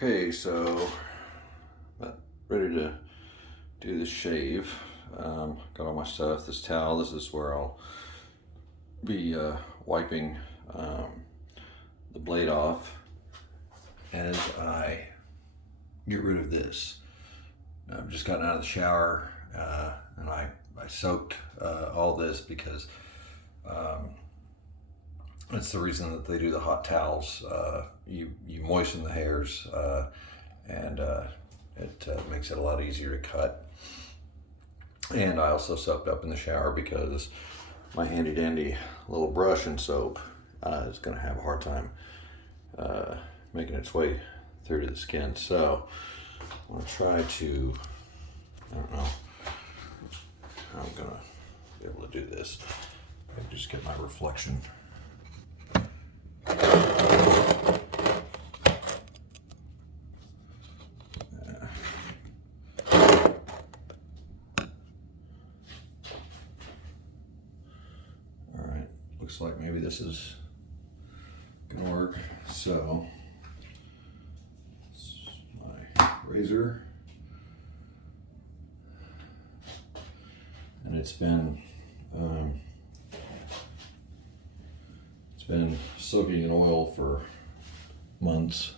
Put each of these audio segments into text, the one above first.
Okay, so about ready to do the shave. Got all my stuff. This towel, this is where I'll be wiping the blade off as I get rid of this. I've just gotten out of the shower and I soaked all this because that's the reason that they do the hot towels. You moisten the hairs and it makes it a lot easier to cut. And I also soaked up in the shower because my handy dandy little brush and soap is going to have a hard time making its way through to the skin. So I'm going to try to, I don't know how I'm going to be able to do this. I can just get my reflection. Looks like maybe this is gonna work. So, this is my razor, and it's been soaking in oil for months.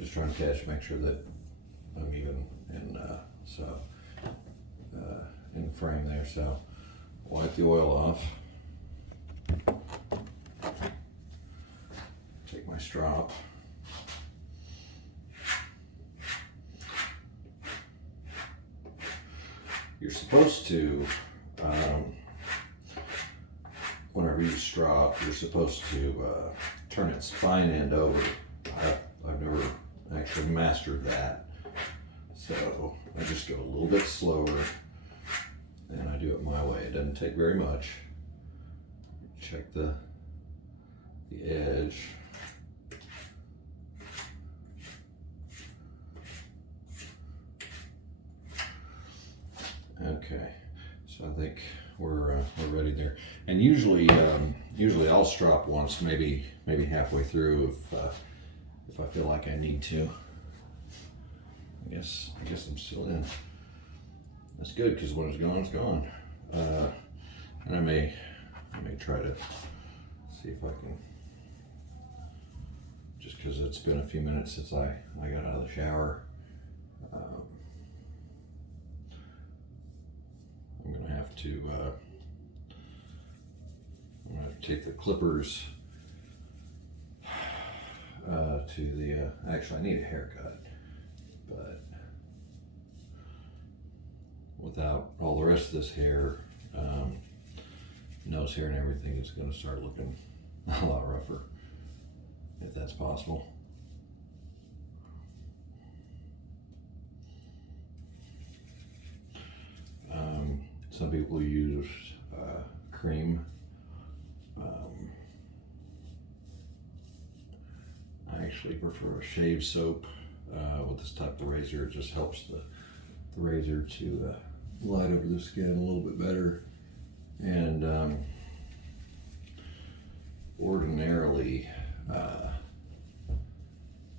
Just trying to catch, make sure that I'm even in the frame there. So, wipe the oil off. Take my strop. You're supposed to, whenever you strop, you're supposed to turn its fine end over. I've never actually mastered that. So I just go a little bit slower and I do it my way. It doesn't take very much. Check the edge. Okay, so I think we're ready there. And usually I'll strop once, maybe halfway through if I feel like I need to. I guess I'm still in. That's good because when it's gone, it's gone. And I may try to see if I can, just because it's been a few minutes since I got out of the shower. I'm gonna have to take the clippers to the. Actually, I need a haircut, but without all the rest of this hair, nose hair and everything, is going to start looking a lot rougher, if that's possible. Some people use cream. I actually prefer a shave soap with this type of razor. It just helps the razor to glide over the skin a little bit better. And ordinarily,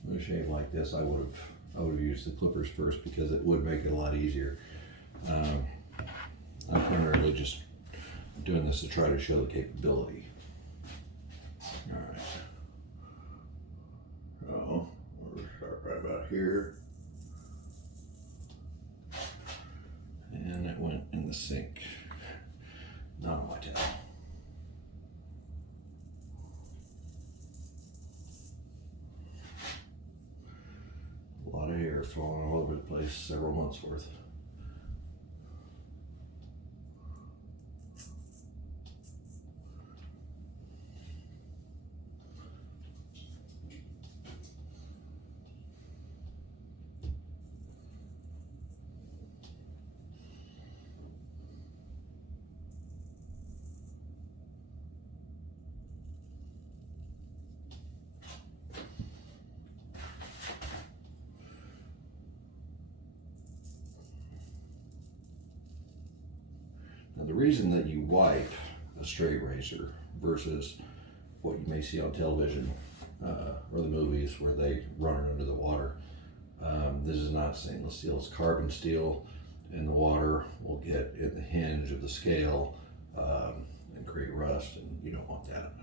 with a shave like this, I would have used the clippers first because it would make it a lot easier. I'm primarily just doing this to try to show the capability. All right. So we'll start right about here, and it went in the sink. Not on my towel. A lot of hair falling all over the place, several months worth. Now, the reason that you wipe a straight razor versus what you may see on television or the movies where they run it under the water. This is not stainless steel, it's carbon steel, and the water will get in the hinge of the scale and create rust, and you don't want that.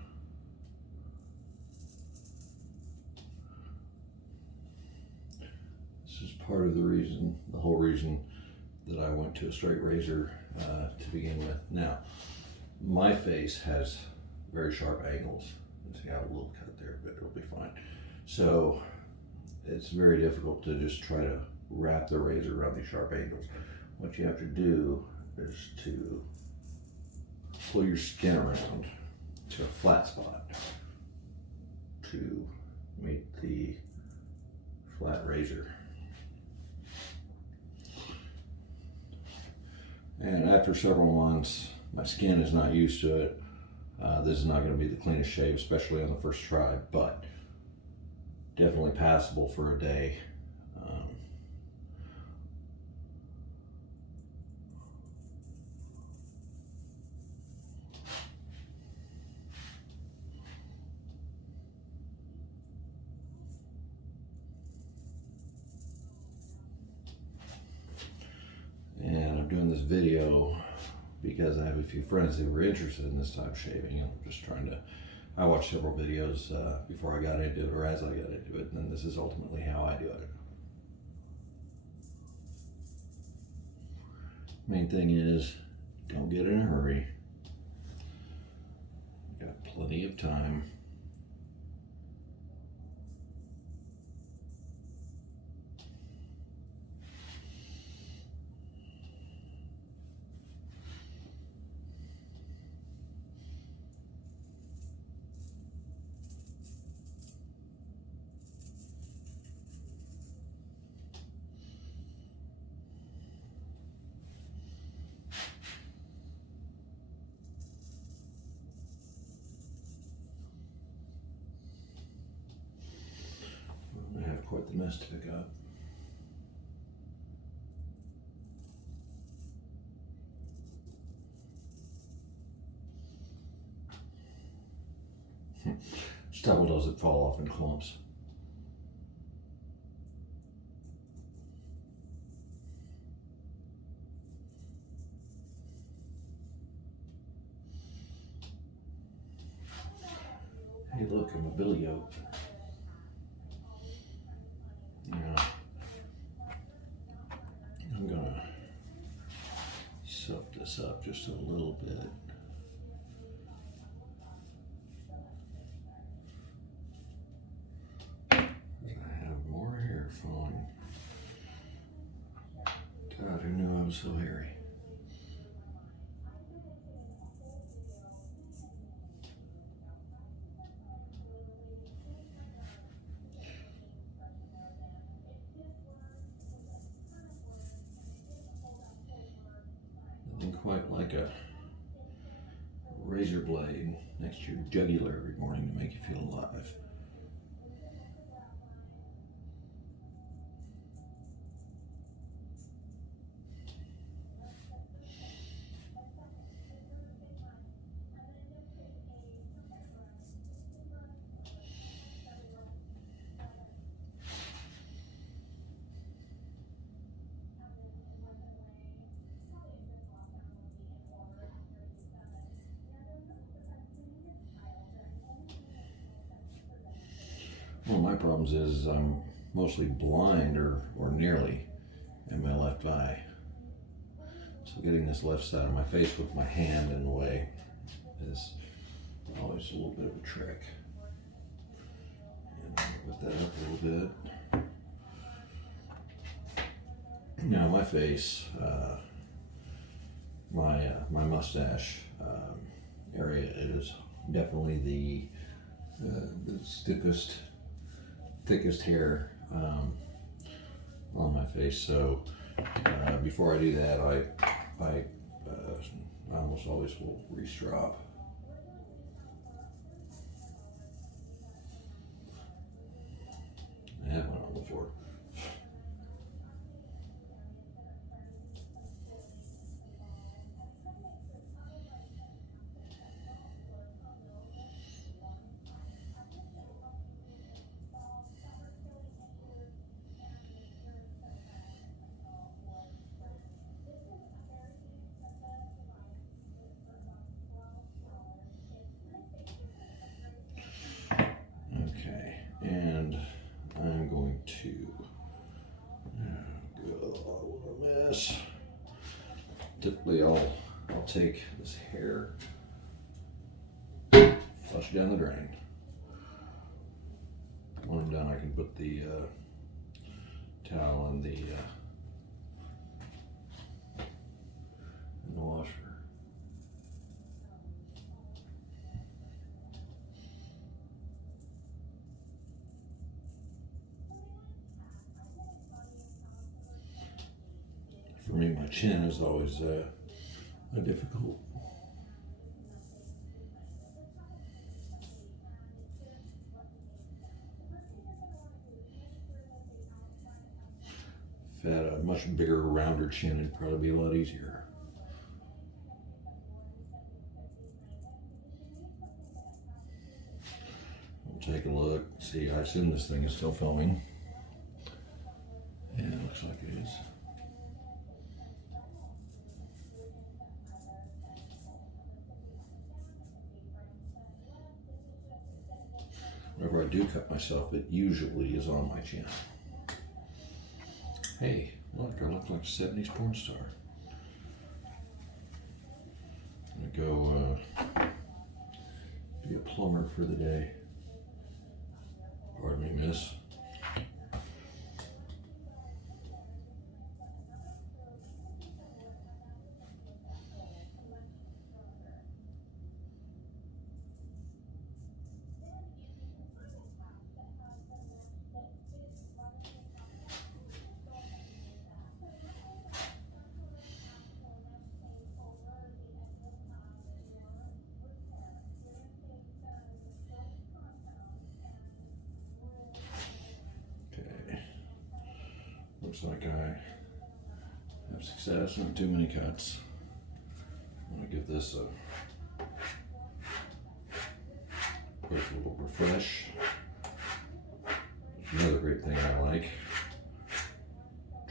This is part of the whole reason that I went to a straight razor to begin with. Now, my face has very sharp angles. See, I have a little cut there, but it'll be fine. So it's very difficult to just try to wrap the razor around these sharp angles. What you have to do is to pull your skin around to a flat spot to meet the flat razor. And after several months, my skin is not used to it. This is not going to be the cleanest shave, especially on the first try, but definitely passable for a day. And I'm doing this video because I have a few friends who were interested in this type of shaving, and I'm just trying to, I watched several videos before I got into it, or as I got into it, and then this is ultimately how I do it. Main thing is, don't get in a hurry. You got plenty of time. I have quite the mess to pick up. Stubble doesn't fall off in clumps. Hey look, I'm a billy goat. Yeah. I'm gonna soak this up just a little bit. I have more hair falling. God, who knew I was so hairy? Nothing quite like a razor blade next to your jugular every morning to make you feel alive. One of my problems is I'm mostly blind or nearly in my left eye. So getting this left side of my face with my hand in the way is always a little bit of a trick. And I'll lift that up a little bit. Now my face, my mustache area is definitely the thickest hair on my face. So before I do that, I almost always will re-strop. That went on the floor. typically I'll take this hair, flush it down the drain. When I'm done, I can put the towel in the washer. For me, my chin is always a difficult. If I had a much bigger, rounder chin, it'd probably be a lot easier. We'll take a look. See, I assume this thing is still filming. Yeah, it looks like it is. Whenever I do cut myself, it usually is on my chin. Hey, look, I look like a 70s porn star. I'm gonna go be a plumber for the day. Pardon me, miss. Looks like I have success, not too many cuts. I'm gonna give this a quick little refresh. Another great thing I like.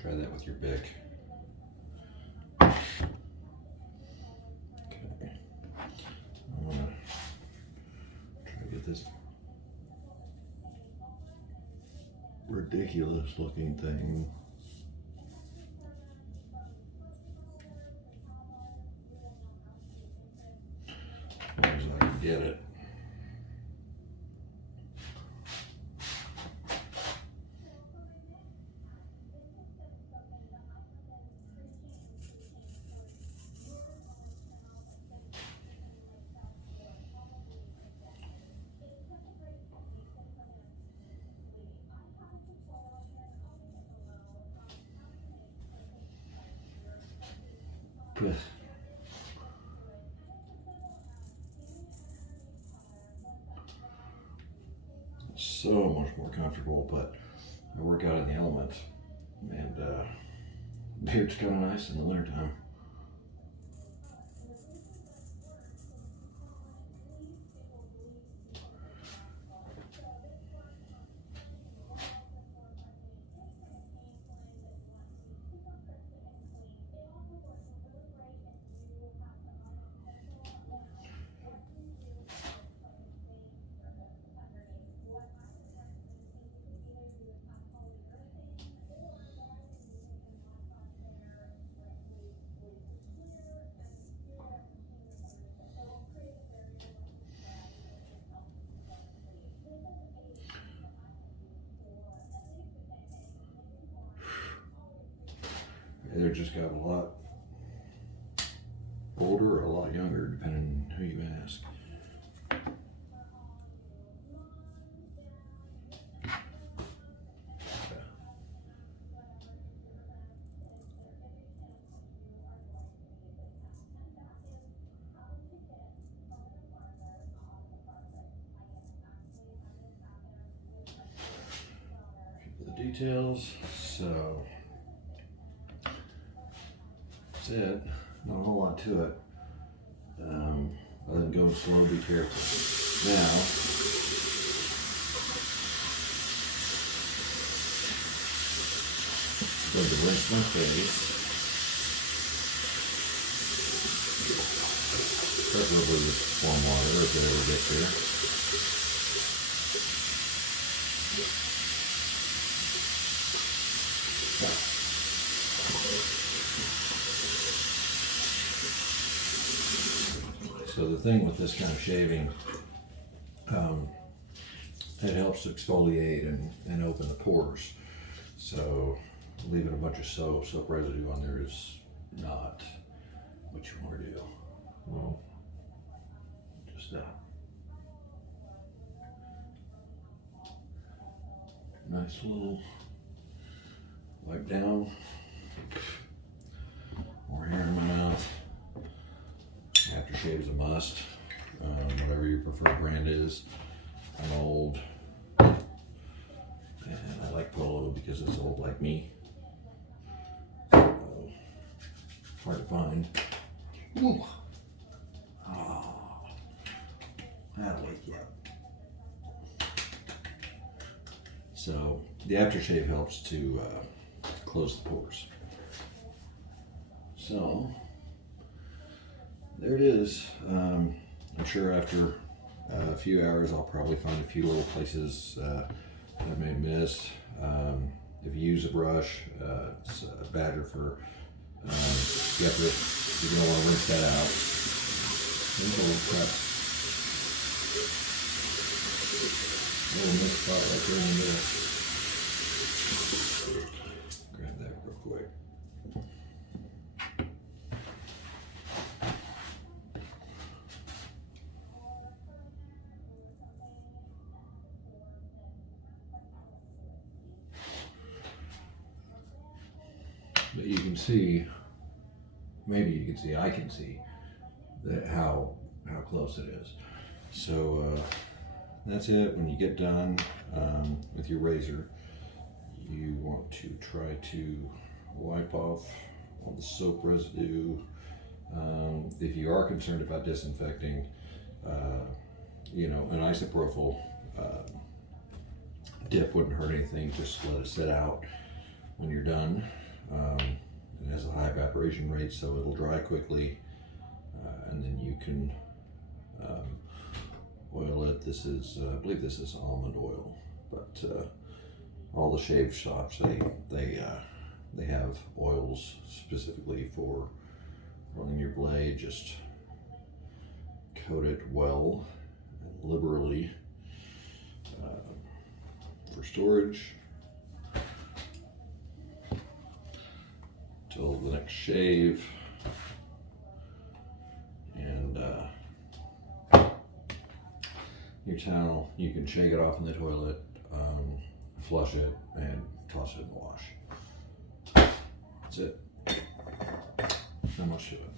Try that with your Bic. Okay. I'm gonna try to get this ridiculous looking thing. As long as I can get it. So much more comfortable, but I work out in the elements, and beard's kind of nice in the wintertime. Either just got a lot older or a lot younger, depending on who you ask. The details, so that's it. Not a whole lot to it. Other than go slow, be careful. Now, I'm going to rinse my face. Preferably with warm water if it ever gets here. so the thing with this kind of shaving, it helps exfoliate and open the pores. So leaving a bunch of soap residue on there is not what you want to do. Well, just nice little wipe down. More hair in my mouth. Aftershave is a must. Whatever your preferred brand is. I'm old. And I like Polo because it's old like me. Hard to find. Ooh. Oh, that'll wake you up. So the aftershave helps to close the pores. So there it is. I'm sure after a few hours I'll probably find a few little places that I may miss. If you use a brush, it's a badger for you don't want to rinse that out. There's a little cut. A little missed spot right there in the middle. Grab that real quick. But you can see, maybe you can see, I can see that how close it is. So that's it. When you get done with your razor, you want to try to wipe off all the soap residue. If you are concerned about disinfecting, you know, an isopropyl dip wouldn't hurt anything. Just let it sit out when you're done. It has a high evaporation rate, so it'll dry quickly, and then you can oil it. This is, I believe this is almond oil, but all the shave shops, they have oils specifically for rolling your blade. Just coat it well and liberally for storage till the next shave. And your towel, you can shake it off in the toilet, flush it, and toss it in the wash. That's it. Not much to it.